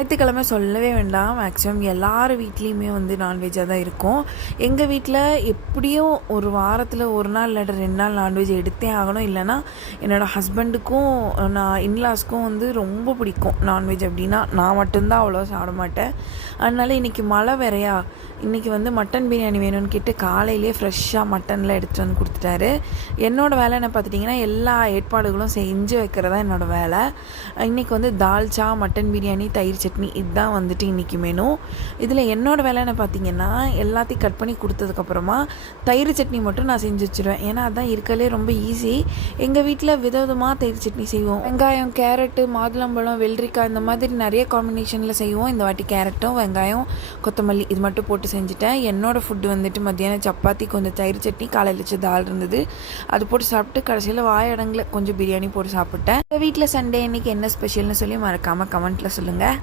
ஞாயிற்றுக்கிழமை சொல்லவே வேண்டாம். மேக்ஸிமம் எல்லார் வீட்லேயுமே வந்து நான்வெஜ்ஜாக தான் இருக்கும். எங்கள் வீட்டில் எப்படியும் ஒரு வாரத்தில் ஒரு நாள் இல்லாட்ட 2 நாள் நான்வெஜ் எடுத்தே ஆகணும். இல்லைனா என்னோடய ஹஸ்பண்டுக்கும் நான் இன்லாஸ்க்கும் வந்து ரொம்ப பிடிக்கும் நான்வெஜ் அப்படின்னா. நான் மட்டும்தான் அவ்வளோ சாப்பிட மாட்டேன். அதனால இன்றைக்கி மழை வேறையா, இன்றைக்கி வந்து மட்டன் பிரியாணி வேணும்னு கேட்டு காலையிலே ஃப்ரெஷ்ஷாக மட்டனில் எடுத்துகிட்டு வந்து கொடுத்துட்டாரு. என்னோடய வேலை என்ன பார்த்துட்டிங்கன்னா, எல்லா ஏற்பாடுகளும் செஞ்சு வைக்கிறதா என்னோடய வேலை. இன்றைக்கி வந்து தால்ச்சா, மட்டன் பிரியாணி, தயிர் சட்னி இதுதான் வந்துட்டு இன்றைக்கி மெனு. இதில் என்னோடய வேலைன்னு பார்த்தீங்கன்னா, எல்லாத்தையும் கட் பண்ணி கொடுத்ததுக்கப்புறமா தயிர் சட்னி மட்டும் நான் செஞ்சு வச்சுருவேன். ஏன்னா அதுதான் இருக்கலே ரொம்ப ஈஸி. எங்கள் வீட்டில் விதவிதமாக தயிர் சட்னி செய்வோம். வெங்காயம், கேரட்டு, மாதுளம்பழம், வெள்ளரிக்காய் இந்த மாதிரி நிறைய காம்பினேஷனில் செய்வோம். இந்த வாட்டி கேரட்டும் வெங்காயம் கொத்தமல்லி இது மட்டும் போட்டு செஞ்சுட்டேன். என்னோடய ஃபுட்டு வந்துட்டு மத்தியானம் சப்பாத்தி, கொஞ்சம் தயிர் சட்னி, காலையில் வச்சு தால் இருந்தது அது போட்டு சாப்பிட்டு கடைசியில் வாயடங்கில் கொஞ்சம் பிரியாணி போட்டு சாப்பிட்டேன். வீட்டில் சண்டே இன்றைக்கி என்ன ஸ்பெஷல்னு சொல்லி மறக்காமல் கமெண்ட்டில் சொல்லுங்கள்.